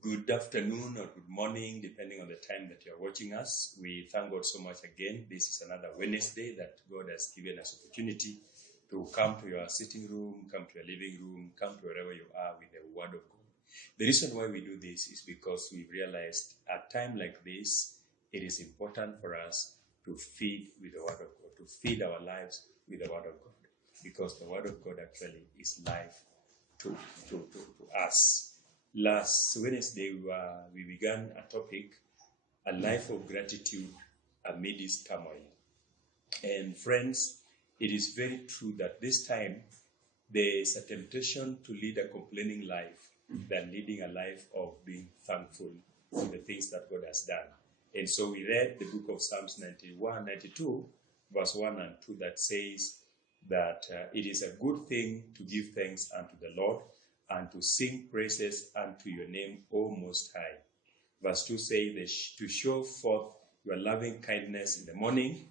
Good afternoon or good morning, depending on the time that you're watching us. We thank God so much again. This is another Wednesday that God has given us opportunity to come to your sitting room, come to your living room, come to wherever you are with the Word of God. The reason why we do this is because we realized at a time like this, it is important for us to feed with the Word of God, to feed our lives with the Word of God, because the Word of God actually is life to us. Last Wednesday, we began a topic, a life of gratitude amidst turmoil. And friends, it is very true that this time there is a temptation to lead a complaining life than leading a life of being thankful for the things that God has done. And so we read the book of Psalms 92, verse 1 and 2, that says that it is a good thing to give thanks unto the Lord and to sing praises unto your name, O Most High. Verse 2 says, to show forth your loving kindness in the morning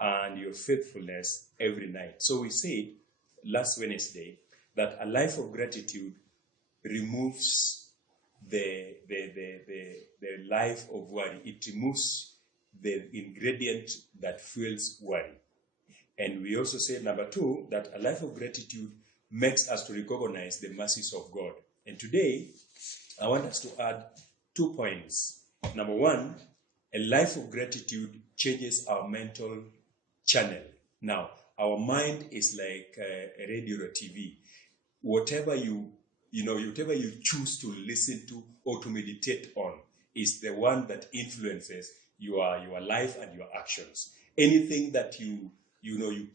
and your faithfulness every night. So we said last Wednesday that a life of gratitude removes the life of worry. It removes the ingredient that fuels worry. And we also said, number 2, that a life of gratitude makes us to recognize the mercies of God. And today, I want us to add 2 points. Number 1, a life of gratitude changes our mental channel. Now, our mind is like a radio or TV. Whatever you choose to listen to or to meditate on is the one that influences your life and your actions. Anything that you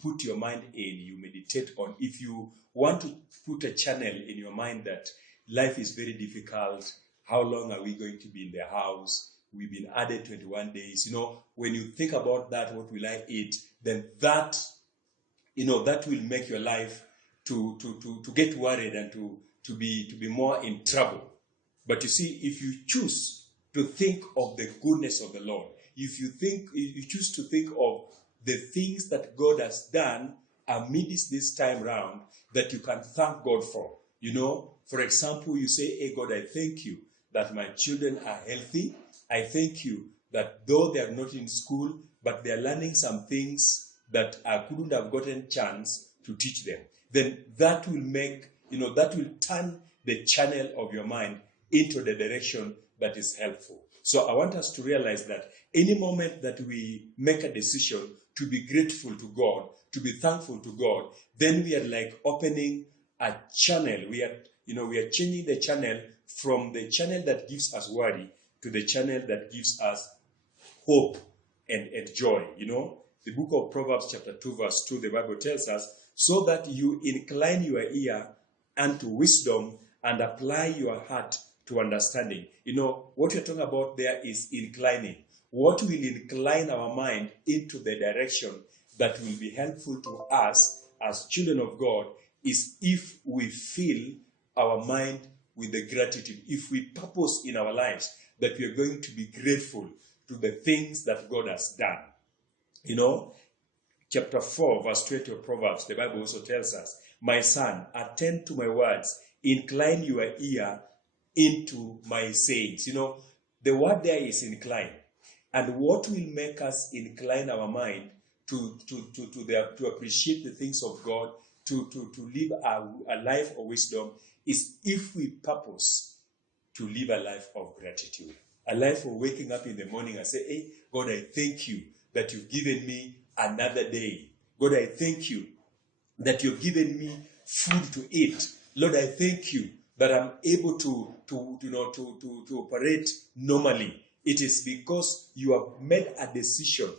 put your mind in, you meditate on. If you want to put a channel in your mind that life is very difficult, how long are we going to be in the house? We've been added 21 days. When you think about that, what will I eat? Then that will make your life to get worried and to be more in trouble. But you see, if you choose to think of the goodness of the Lord, if you choose to think of the things that God has done amidst this time round that you can thank God for. For example, you say, hey God, I thank you that my children are healthy. I thank you that though they are not in school, but they are learning some things that I couldn't have gotten chance to teach them. Then that will that will turn the channel of your mind into the direction that is helpful. So I want us to realize that any moment that we make a decision to be grateful to God, to be thankful to God, then we are like opening a channel. We are changing the channel from the channel that gives us worry to the channel that gives us hope and joy. The book of Proverbs chapter 2 verse 2, the Bible tells us, so that you incline your ear unto wisdom and apply your heart to understanding. What you're talking about there is inclining. What will incline our mind into the direction that will be helpful to us as children of God is if we fill our mind with the gratitude, if we purpose in our lives that we are going to be grateful to the things that God has done. Chapter 4, verse 20 of Proverbs, the Bible also tells us, my son, attend to my words, incline your ear into my sayings. The word there is incline. And what will make us incline our mind to appreciate the things of God, to live a life of wisdom, is if we purpose to live a life of gratitude. A life of waking up in the morning and say, hey, God, I thank you that you've given me another day. God, I thank you that you've given me food to eat. Lord, I thank you that I'm able to operate normally. It is because you have made a decision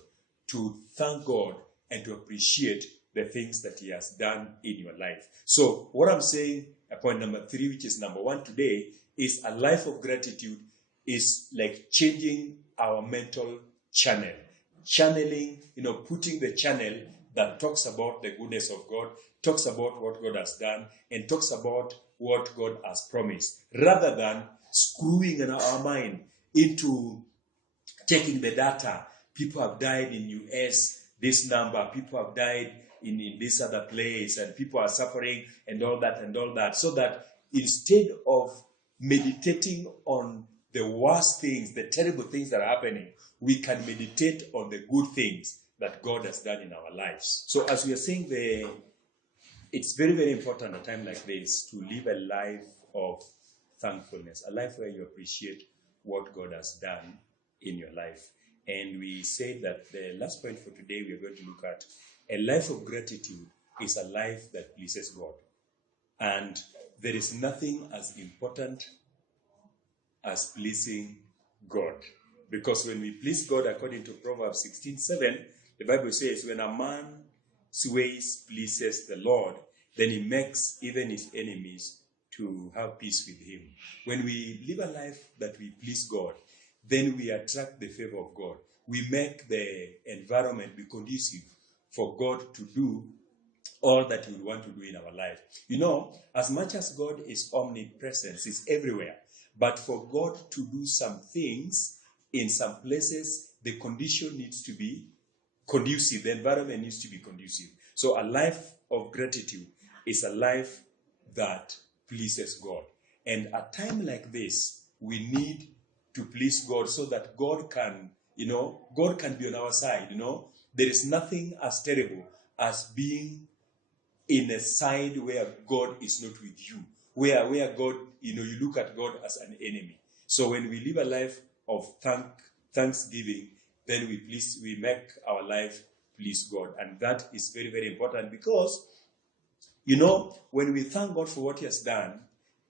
to thank God and to appreciate the things that he has done in your life. So what I'm saying, point number 3, which is number 1 today, is a life of gratitude is like changing our mental channel. Channeling, putting the channel that talks about the goodness of God, talks about what God has done, and talks about what God has promised, rather than screwing in our mind into checking the data. People have died in US, this number. People have died in this other place, and people are suffering and all that. So that instead of meditating on the worst things, the terrible things that are happening, we can meditate on the good things that God has done in our lives. So as we are saying, it's very, very important at a time like this to live a life of thankfulness, a life where you appreciate what God has done in your life. And we say that the last point for today we are going to look at a life of gratitude is a life that pleases God. And there is nothing as important as pleasing God. Because when we please God, according to Proverbs 16:7, the Bible says, when a man's ways pleases the Lord, then he makes even his enemies to have peace with him. When we live a life that we please God, then we attract the favor of God. We make the environment be conducive for God to do all that we want to do in our life. You know, as much as God is omnipresent, He's everywhere. But for God to do some things in some places, the condition needs to be conducive. The environment needs to be conducive. So a life of gratitude is a life that pleases God. And at a time like this, we need to please God so that God can, God can be on our side. There is nothing as terrible as being in a side where God is not with you, where God, you look at God as an enemy. So when we live a life of thanksgiving, then we make our life please God. And that is very, very important because, when we thank God for what He has done,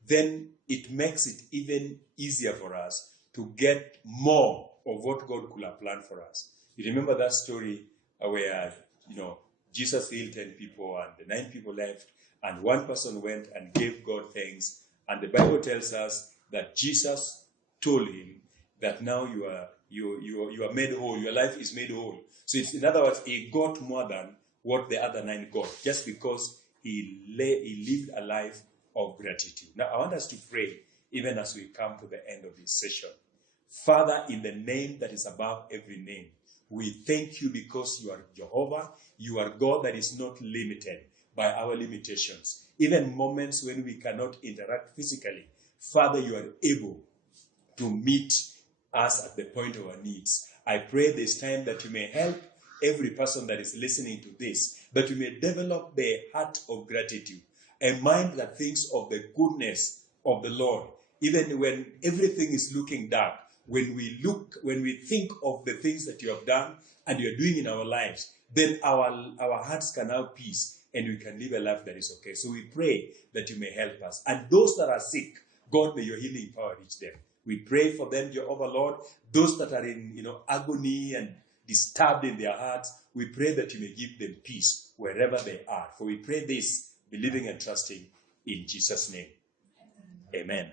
then it makes it even easier for us to get more of what God could have planned for us. You remember that story where, Jesus healed 10 people and the 9 people left, and one person went and gave God thanks. And the Bible tells us that Jesus told him that now you are made whole, your life is made whole. So it's, in other words, he got more than what the other 9 got, just because he lived a life of gratitude. Now I want us to pray even as we come to the end of this session. Father, in the name that is above every name, we thank you because you are Jehovah. You are God that is not limited by our limitations. Even moments when we cannot interact physically, Father, you are able to meet us at the point of our needs. I pray this time that you may help every person that is listening to this, that you may develop the heart of gratitude, a mind that thinks of the goodness of the Lord, even when everything is looking dark. When we think of the things that you have done and you are doing in our lives, then our hearts can have peace and we can live a life that is okay. So we pray that you may help us. And those that are sick, God, may your healing power reach them. We pray for them, Jehovah Lord. Those that are in agony and disturbed in their hearts, we pray that you may give them peace wherever they are. For we pray this, believing and trusting in Jesus' name. Amen.